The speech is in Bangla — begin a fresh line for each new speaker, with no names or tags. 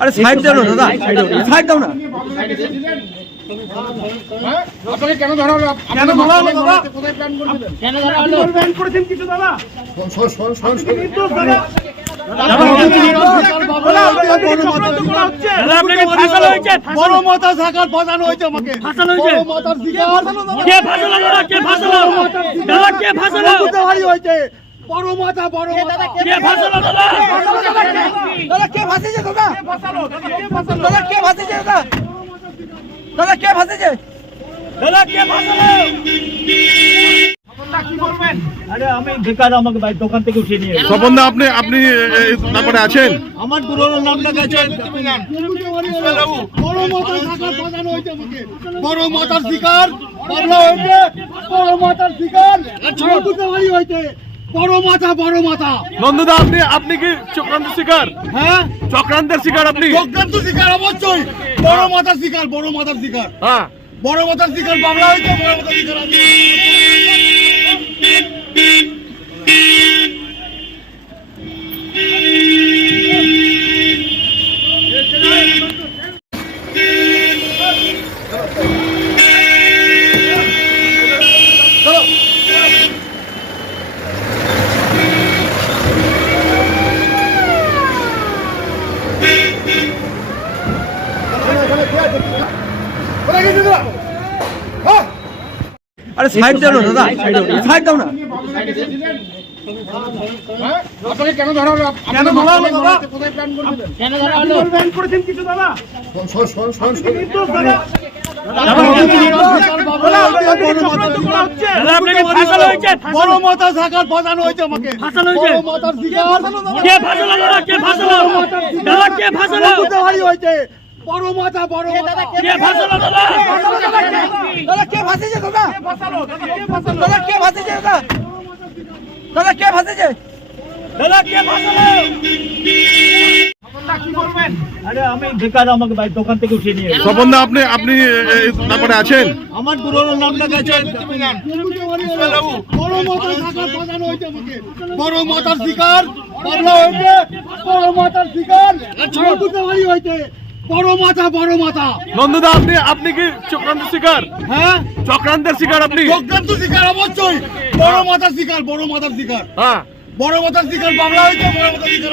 আরে সাইড দাও না দাদা। সাইড দাও না।
কেন ধরা হলো?
কেন ধরা হলো দাদা?
কেন ধরা হলো?
ব্যান করেছেন কিছু দাদা? কে ফাঁসালো দাদা? কে ফাঁসালো
বড় মাথা বড় মাথা।
কে ফাঁসালো দাদা?
দাদা? কে ফাঁসিছে দাদা? দাদা? কে ফাঁসিছে দাদা? দাদা কে ফাঁসিছে
দাদা কে এলো।
স্বপনদা আপনি আপনি তারপরে আছেন?
আমার পুরোনো নামটা গেছে
বড় শিকার বড় মাথার শিকার বুঝতে হয়েছে। বড় মাথা বড় মাথা।
নন্দদা আপনি আপনি কি চক্রান্ত শিকার?
হ্যাঁ?
চক্রান্তের শিকার আপনি?
চক্রান্ত শিকার অবশ্যই। বড় মাথার শিকার বড় মাথার শিকার।
হ্যাঁ।
বড় মাথার শিকার বাংলা হয়েছে বড় মাথার শিকার
আরে সাইড দাও না দাদা। সাইড দাও না।
হ্যাঁ?
কে ফাঁসালো
বড় মাথা বড় মাথা।
কে ফাঁসালো দাদা?
দাদা কে ফাঁসিছে দাদা দাদা? কে ফাঁসিছে দাদা দাদা কে ফাঁসিছে
দাদা? কে ফাঁসালো আরে আমি বেকার আমাকে ভাই দোকান থেকে উঠিয়ে নিয়ে
স্বপনদা আপনি আপনি এই তারপরে আছেন?
আমার পুরোনো নামটা গেছে
বড় বাজানো হয়েছে আমাকে। বড় মাথার শিকার। বাবলা হয়েছে বড় শিকার। বড় মাথা বড় মাথা।
নন্দদা আপনি আপনি কি চক্রান্ত শিকার?
হ্যাঁ?
চক্রান্তের শিকার আপনি?
চক্রান্ত শিকার অবশ্যই। বড় মাথার শিকার বড় মাথার শিকার।
হ্যাঁ।
বড় মাথার শিকার বাংলা হয়েছে বড় মাথার শিকার